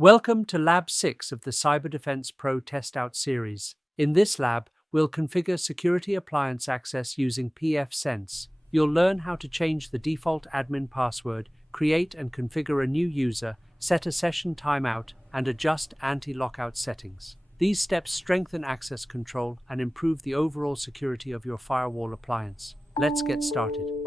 Welcome to Lab 6 of the CyberDefense Pro TestOut series. In this lab, we'll configure security appliance access using pfSense. You'll learn how to change the default admin password, create and configure a new user, set a session timeout, and adjust anti-lockout settings. These steps strengthen access control and improve the overall security of your firewall appliance. Let's get started.